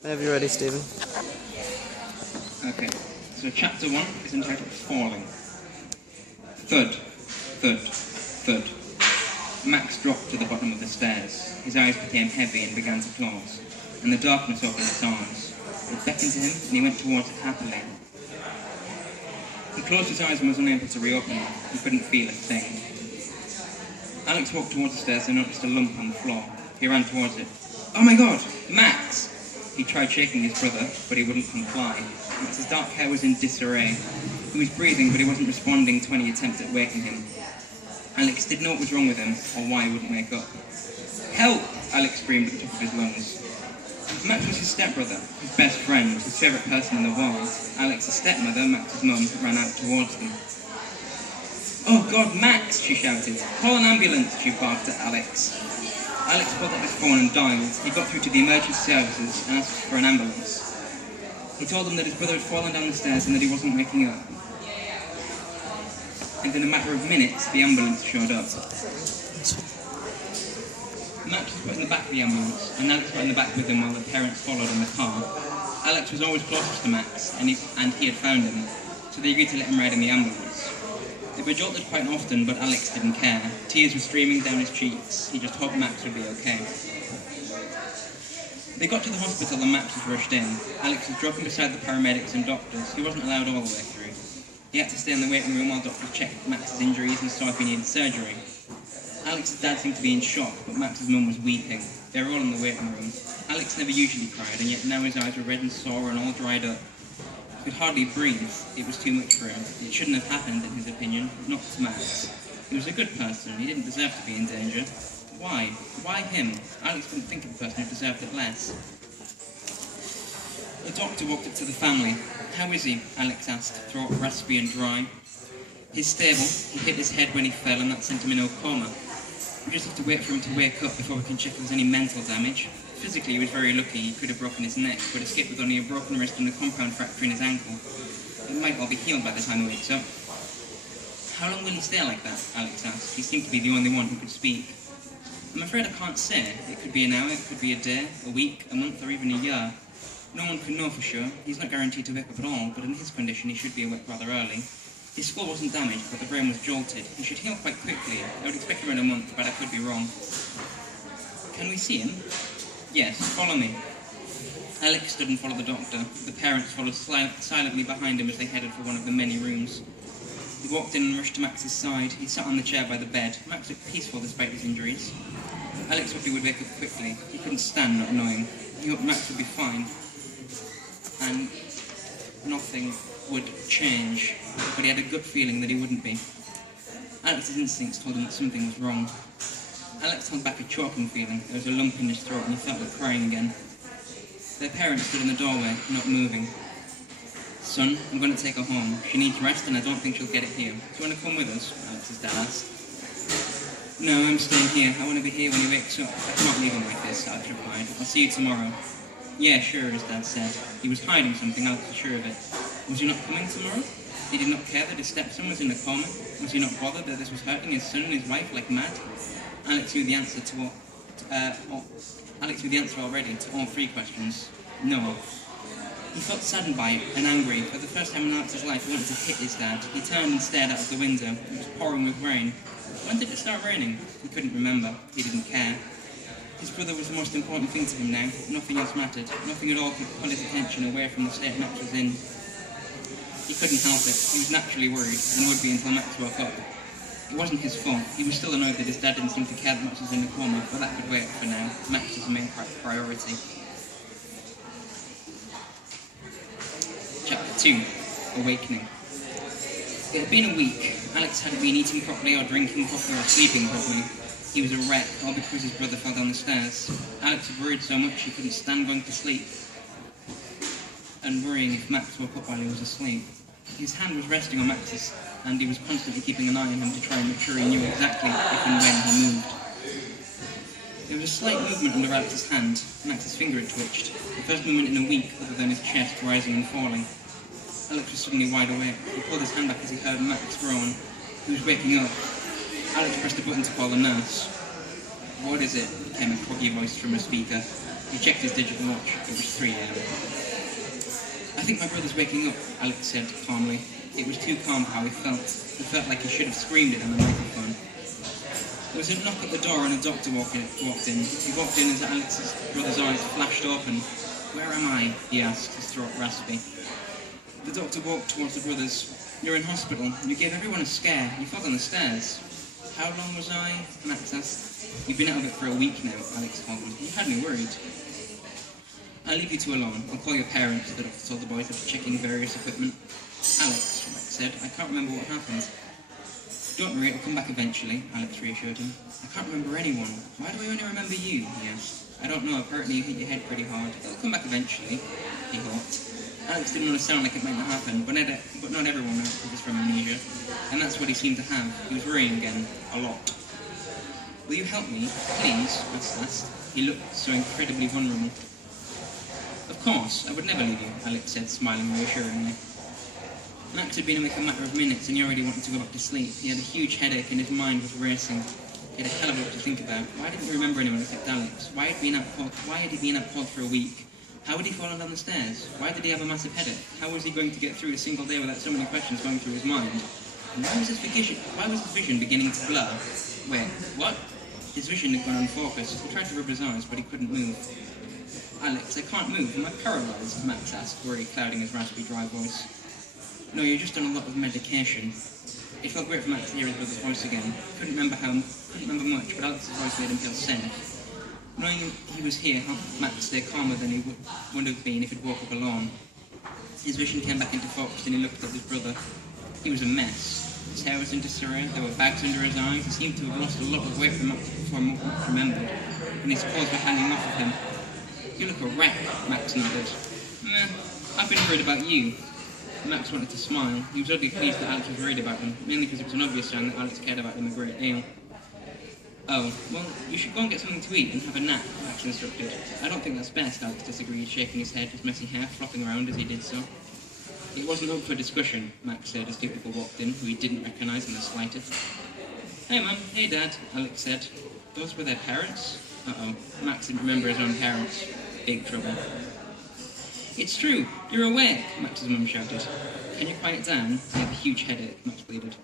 Whenever you're ready, Stephen. Okay, so chapter 1 is entitled Falling. Thud, thud, thud. Max dropped to the bottom of the stairs. His eyes became heavy and began to close, and the darkness opened its arms. It beckoned to him, and he went towards it happily. He closed his eyes and was unable to reopen them. He couldn't feel a thing. Alex walked towards the stairs and noticed a lump on the floor. He ran towards it. "Oh my God, Max!" He tried shaking his brother, but he wouldn't comply. Max's dark hair was in disarray. He was breathing, but he wasn't responding to any attempt at waking him. Alex didn't know what was wrong with him, or why he wouldn't wake up. "Help!" Alex screamed at the top of his lungs. Max was his stepbrother, his best friend, his favourite person in the world. Alex's stepmother, Max's mum, ran out towards them. "Oh God, Max!" she shouted. "Call an ambulance!" she barked at Alex. Alex pulled out his phone and dialed. He got through to the emergency services and asked for an ambulance. He told them that his brother had fallen down the stairs and that he wasn't waking up. And in a matter of minutes, the ambulance showed up. Max was put in the back of the ambulance, and Alex got in the back with him while the parents followed in the car. Alex was always closest to Max, and he had found him, so they agreed to let him ride in the ambulance. They were jolted quite often, but Alex didn't care. Tears were streaming down his cheeks. He just hoped Max would be okay. They got to the hospital and Max was rushed in. Alex was dropping beside the paramedics and doctors. He wasn't allowed all the way through. He had to stay in the waiting room while doctors checked Max's injuries and saw if he needed surgery. Alex's dad seemed to be in shock, but Max's mum was weeping. They were all in the waiting room. Alex never usually cried, and yet now his eyes were red and sore and all dried up. He could hardly breathe. It was too much for him. It shouldn't have happened, in his opinion, not to Max. He was a good person. He didn't deserve to be in danger. Why? Why him? Alex couldn't think of a person who deserved it less. The doctor walked up to the family. "How is he?" Alex asked, throat raspy and dry. "He's stable. He hit his head when he fell, and that sent him in a coma. We just have to wait for him to wake up before we can check if there's any mental damage. Physically, he was very lucky. He could have broken his neck, but escaped with only a broken wrist and a compound fracture in his ankle. It might well be healed by the time he wakes up." "How long will he stay like that?" Alex asked. He seemed to be the only one who could speak. "I'm afraid I can't say. It could be an hour, it could be a day, a week, a month, or even a year. No one can know for sure. He's not guaranteed to wake up at all, but in his condition he should be awake rather early. His skull wasn't damaged, but the brain was jolted. He should heal quite quickly. I would expect around a month, but I could be wrong." "Can we see him?" "Yes, follow me." Alex stood and followed the doctor. The parents followed silently behind him as they headed for one of the many rooms. He walked in and rushed to Max's side. He sat on the chair by the bed. Max looked peaceful despite his injuries. Alex hoped he would wake up quickly. He couldn't stand not knowing. He hoped Max would be fine. And nothing would change. But he had a gut feeling that he wouldn't be. Alex's instincts told him that something was wrong. Alex held back a choking feeling. There was a lump in his throat and he felt like crying again. Their parents stood in the doorway, not moving. "Son, I'm going to take her home. She needs rest and I don't think she'll get it here. Do you want to come with us?" Alex's dad asked. "No, I'm staying here. I want to be here when he wakes up. I can't leave him like this," Alex replied. "I'll see you tomorrow." "Yeah, sure," his dad said. He was hiding something, Alex was sure of it. Was he not coming tomorrow? Did he not care that his stepson was in a coma? Was he not bothered that this was hurting his son and his wife like mad? Alex knew the answer already to all three questions. No. He felt saddened by it and angry. For the first time in Alex's life, he wanted to hit his dad. He turned and stared out of the window. It was pouring with rain. When did it start raining? He couldn't remember. He didn't care. His brother was the most important thing to him now. Nothing else mattered. Nothing at all could pull his attention away from the state Max was in. He couldn't help it. He was naturally worried, and would be until Max woke up. It wasn't his fault. He was still annoyed that his dad didn't seem to care that Max was in a coma, but that could wait for now. Max was the main priority. Chapter 2. Awakening. It had been a week. Alex hadn't been eating properly or drinking properly or sleeping properly. He was a wreck, all because his brother fell down the stairs. Alex had worried so much he couldn't stand going to sleep and worrying if Max woke up while he was asleep. His hand was resting on Max's, and he was constantly keeping an eye on him to try and make sure he knew exactly if and when he moved. There was a slight movement under Alex's hand. Max's finger had twitched, the first movement in a week other than his chest rising and falling. Alex was suddenly wide awake. He pulled his hand back as he heard Max groan. He was waking up. Alex pressed a button to call the nurse. "What is it?" came a croaky voice from a speaker. He checked his digital watch. It was 3 a.m. I think my brother's waking up, Alex said calmly. It was too calm for how he felt. He felt like he should have screamed it on the microphone. There was a knock at the door and a doctor walked in. He walked in as Alex's brother's eyes flashed open. "Where am I?" he asked, his throat raspy. The doctor walked towards the brothers. "You're in hospital. You gave everyone a scare. You fell down the stairs." "How long was I?" Max asked. "You've been out of it for a week now," Alex told him. "You had me worried." "I'll leave you two alone. I'll call your parents," the doctor told the boys after checking various equipment. "Alex," Max said, "I can't remember what happened." "Don't worry, it'll come back eventually," Alex reassured him. "I can't remember anyone. Why do I only remember you?" he asked. "I don't know, apparently you hit your head pretty hard. It'll come back eventually," he hoped. Alex didn't want to sound like it might not happen, but not everyone was from amnesia, and that's what he seemed to have. He was worrying again, a lot. "Will you help me, please?" Max asked. He looked so incredibly vulnerable. "Of course, I would never leave you," Alex said, smiling reassuringly. Max had been awake a matter of minutes and he already wanted to go back to sleep. He had a huge headache and his mind was racing. He had a hell of a lot to think about. Why didn't he remember anyone except Alex? Why had he been out cold for a week? How had he fallen down the stairs? Why did he have a massive headache? How was he going to get through a single day without so many questions going through his mind? And why was his vision beginning to blur? Wait, what? His vision had gone unfocused. He tried to rub his eyes, but he couldn't move. "Alex, I can't move. Am I paralysed?" Max asked, worry clouding his raspy, dry voice. "No, you're just on a lot of medication." It felt great for Max to hear his brother's voice again. Couldn't remember much, but Alex's voice made him feel safe. Knowing he was here helped Max stay calmer than he would have been if he'd woke up alone. His vision came back into focus and he looked at his brother. He was a mess. His hair was in disarray, there were bags under his eyes. He seemed to have lost a lot of weight from before Max remembered, and his clothes were hanging off of him. "You look a wreck," Max nodded. "Meh, I've been worried about you." Max wanted to smile. He was oddly pleased that Alex was worried about him, mainly because it was an obvious sign that Alex cared about him a great deal. "Oh, well, you should go and get something to eat and have a nap," Max instructed. "I don't think that's best," Alex disagreed, shaking his head, his messy hair flopping around as he did so. "It wasn't up for discussion," Max said as two people walked in, who he didn't recognise in the slightest. "Hey Mum, hey Dad," Alex said. Those were their parents? Uh-oh, Max didn't remember his own parents. Big trouble. "It's true, you're awake," Max's mum shouted. "Can you quiet down? I have a huge headache," Max pleaded.